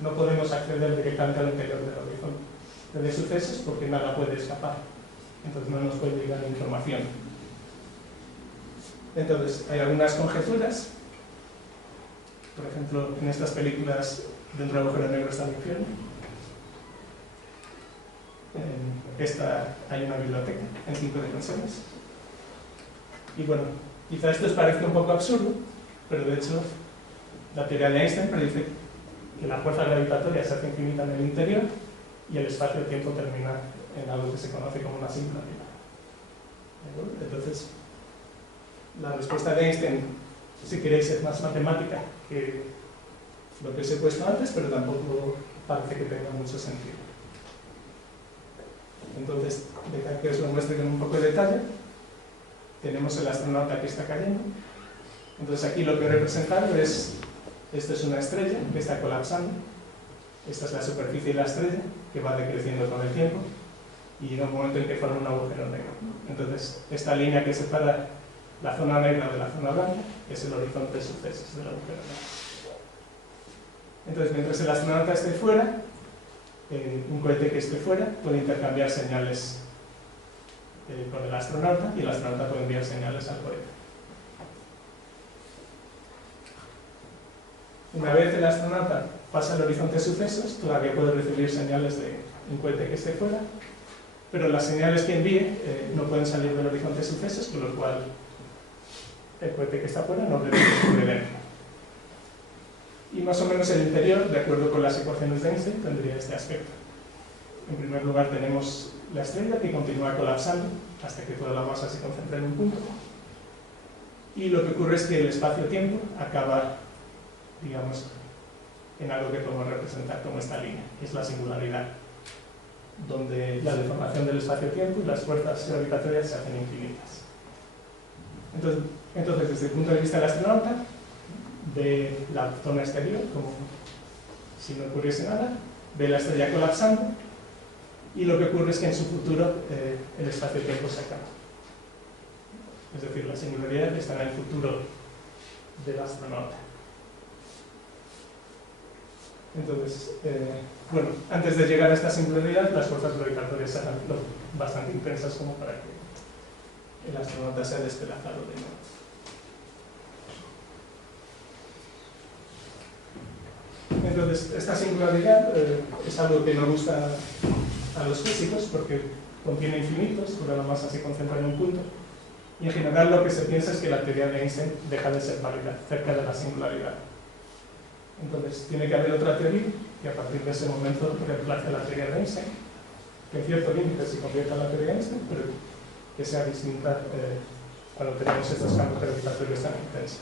No podemos acceder directamente al interior del horizonte de sucesos porque nada puede escapar. Entonces no nos puede llegar información. Entonces, hay algunas conjeturas. Por ejemplo, en estas películas, dentro del agujero negro está el infierno. En esta hay una biblioteca en 5 dimensiones. Y bueno, quizá esto os parezca un poco absurdo, pero de hecho, la teoría de Einstein predice que la fuerza gravitatoria se hace infinita en el interior y el espacio-tiempo termina en algo que se conoce como una singularidad. Entonces, la respuesta de Einstein, si queréis, es más matemática que lo que os he puesto antes, pero tampoco parece que tenga mucho sentido. Entonces, dejad que os lo muestre con un poco de detalle. Tenemos el astronauta que está cayendo. Entonces aquí lo que he representado es, esto es una estrella que está colapsando. Esta es la superficie de la estrella, que va decreciendo con el tiempo, y llega un momento en que forma un agujero negro. Entonces, esta línea que separa la zona negra de la zona blanca es el horizonte de sucesos del agujero negro. Entonces, mientras el astronauta esté fuera, un cohete que esté fuera puede intercambiar señales con el astronauta, y el astronauta puede enviar señales al cohete. Una vez el astronauta pasa el horizonte de sucesos, todavía puede recibir señales de un cohete que esté fuera, pero las señales que envíe no pueden salir del horizonte de sucesos, con lo cual el cohete que está fuera no debe dentro. Y más o menos el interior, de acuerdo con las ecuaciones de Einstein, tendría este aspecto. En primer lugar tenemos la estrella que continúa colapsando hasta que toda la masa se concentra en un punto. Y lo que ocurre es que el espacio-tiempo acaba, digamos, en algo que podemos representar como esta línea, que es la singularidad, donde la deformación del espacio-tiempo y las fuerzas gravitatorias se hacen infinitas. Entonces, desde el punto de vista del astronauta, ve la zona exterior como si no ocurriese nada, ve la estrella colapsando, y lo que ocurre es que en su futuro el espacio-tiempo se acaba. Es decir, la singularidad está en el futuro del astronauta. Entonces, bueno, antes de llegar a esta singularidad, las fuerzas gravitatorias serán bastante intensas como para que el astronauta sea despedazado de nuevo. Entonces, esta singularidad es algo que no gusta a los físicos porque contiene infinitos, toda la masa se concentra en un punto, y en general lo que se piensa es que la teoría de Einstein deja de ser válida cerca de la singularidad. Entonces, tiene que haber otra teoría que a partir de ese momento reemplace la teoría de Einstein, que en cierto límite se convierta en la teoría de Einstein, pero que sea distinta cuando tenemos estos campos gravitatorios tan intensos.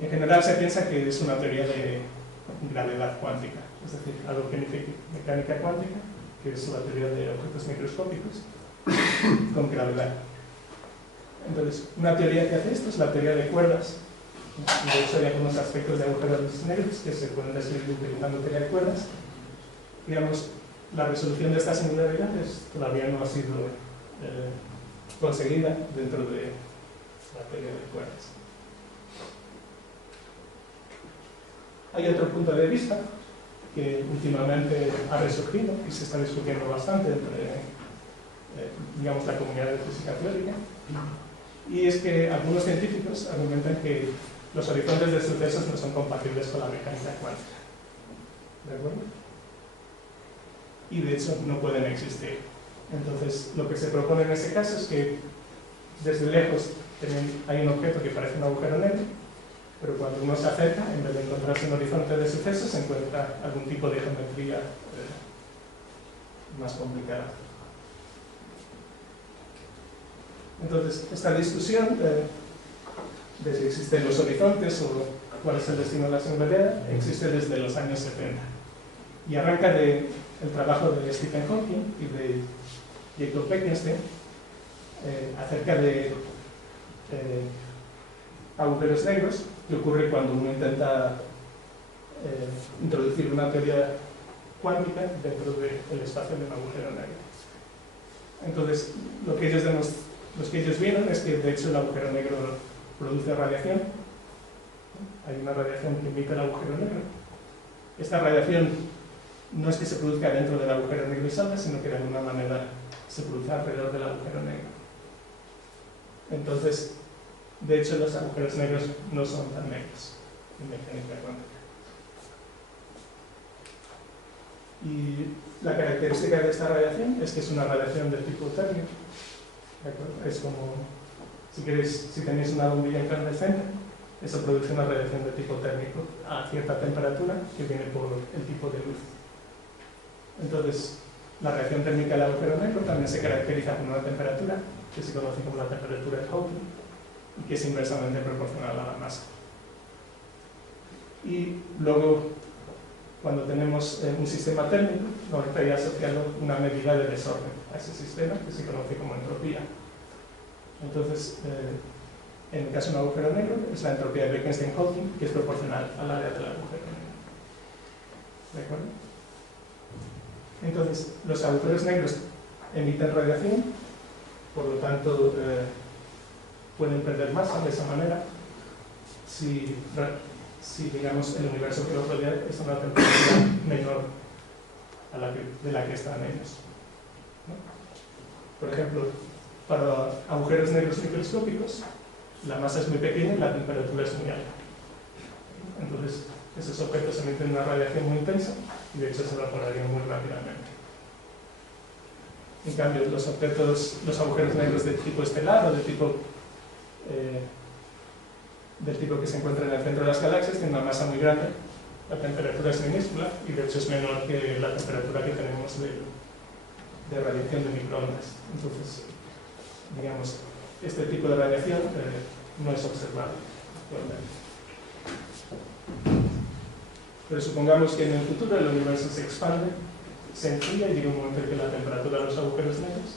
En general se piensa que es una teoría de gravedad cuántica, es decir, algo que significa mecánica cuántica, que es la teoría de objetos microscópicos con gravedad. Entonces, una teoría que hace esto es la teoría de cuerdas. De hecho, hay algunos aspectos de agujeros negros que se pueden describir utilizando teoría de cuerdas. Digamos, la resolución de estas singularidades todavía no ha sido conseguida dentro de la teoría de cuerdas. Hay otro punto de vista que últimamente ha resurgido y se está discutiendo bastante entre digamos, la comunidad de física teórica, y es que algunos científicos argumentan que los horizontes de sucesos no son compatibles con la mecánica cuántica. ¿De acuerdo? Y de hecho no pueden existir. Entonces, lo que se propone en ese caso es que desde lejos hay un objeto que parece un agujero negro, pero cuando uno se acerca, en vez de encontrarse un horizonte de sucesos, se encuentra algún tipo de geometría más complicada. Entonces, esta discusión de si existen los horizontes o cuál es el destino de la singularidad existe desde los años 70 y arranca del trabajo de Stephen Hawking y de Jacob Bekenstein acerca de agujeros negros, que ocurre cuando uno intenta introducir una teoría cuántica dentro del espacio de un agujero negro. Entonces, lo que ellos vieron es que de hecho el agujero negro produce radiación. Hay una radiación que emite el agujero negro. Esta radiación no es que se produzca dentro del agujero negro y salga, sino que de alguna manera se produce alrededor del agujero negro. Entonces, De hecho, los agujeros negros no son tan negros en mecánica cuántica. Y la característica de esta radiación es que es una radiación del tipo térmico. ¿De acuerdo? Es como, si tenéis una bombilla incandescente, eso produce una radiación de tipo térmico a cierta temperatura que viene por el tipo de luz. Entonces, la reacción térmica del agujero negro también se caracteriza por una temperatura que se conoce como la temperatura de Hawking y que es inversamente proporcional a la masa. Y luego, cuando tenemos un sistema térmico, nos estaría asociando una medida de desorden a ese sistema que se conoce como entropía. Entonces, en el caso de un agujero negro, es la entropía de Bekenstein-Hawking, que es proporcional al área del agujero negro. ¿De acuerdo? Entonces, los agujeros negros emiten radiación, por lo tanto, pueden perder masa de esa manera si digamos, el universo que los rodea es a una temperatura menor de la que están ellos, ¿no? Por ejemplo, para agujeros negros microscópicos, la masa es muy pequeña y la temperatura es muy alta. Entonces, esos objetos emiten una radiación muy intensa y de hecho se evaporarían muy rápidamente. En cambio, los agujeros negros de tipo estelar o del tipo que se encuentra en el centro de las galaxias tienen una masa muy grande, la temperatura es minúscula y de hecho es menor que la temperatura que tenemos de radiación de microondas. Entonces, digamos, este tipo de radiación no es observado actualmente. Pero supongamos que en el futuro el universo se expande, se enfría y llega un momento en que la temperatura de los agujeros negros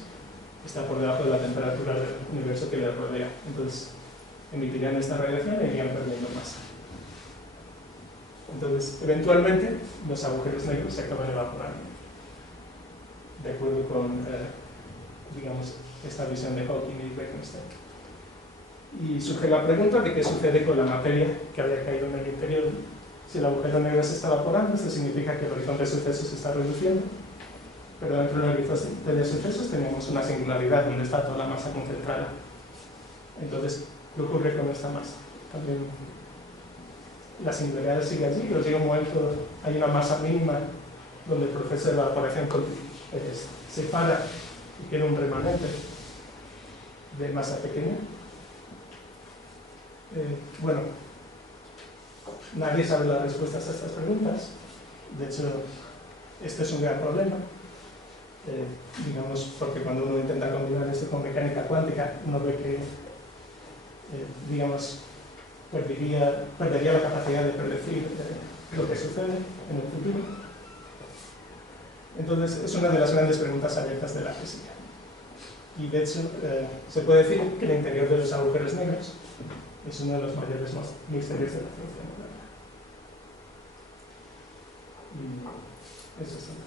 está por debajo de la temperatura del universo que les rodea. Entonces, emitirían esta radiación e irían perdiendo masa. Entonces, eventualmente, los agujeros negros se acaban evaporando, de acuerdo con, digamos, esta visión de Hawking y Bekenstein. Y surge la pregunta de qué sucede con la materia que había caído en el interior. Si el agujero negro se está evaporando, esto significa que el horizonte de sucesos se está reduciendo, pero dentro del horizonte de sucesos tenemos una singularidad donde está toda la masa concentrada. Entonces, ¿qué ocurre con esta masa? También la singularidad sigue allí, pero llega un momento, hay una masa mínima donde el proceso de evaporación se para y queda un remanente de masa pequeña. Bueno, nadie sabe las respuestas a estas preguntas. De hecho, este es un gran problema. Digamos, porque cuando uno intenta combinar esto con mecánica cuántica, uno ve que digamos, perdería la capacidad de predecir lo que sucede en el futuro. Entonces, es una de las grandes preguntas abiertas de la física. Y de hecho, se puede decir que el interior de los agujeros negros es uno de los mayores misterios de la ciencia moderna. Y eso es todo.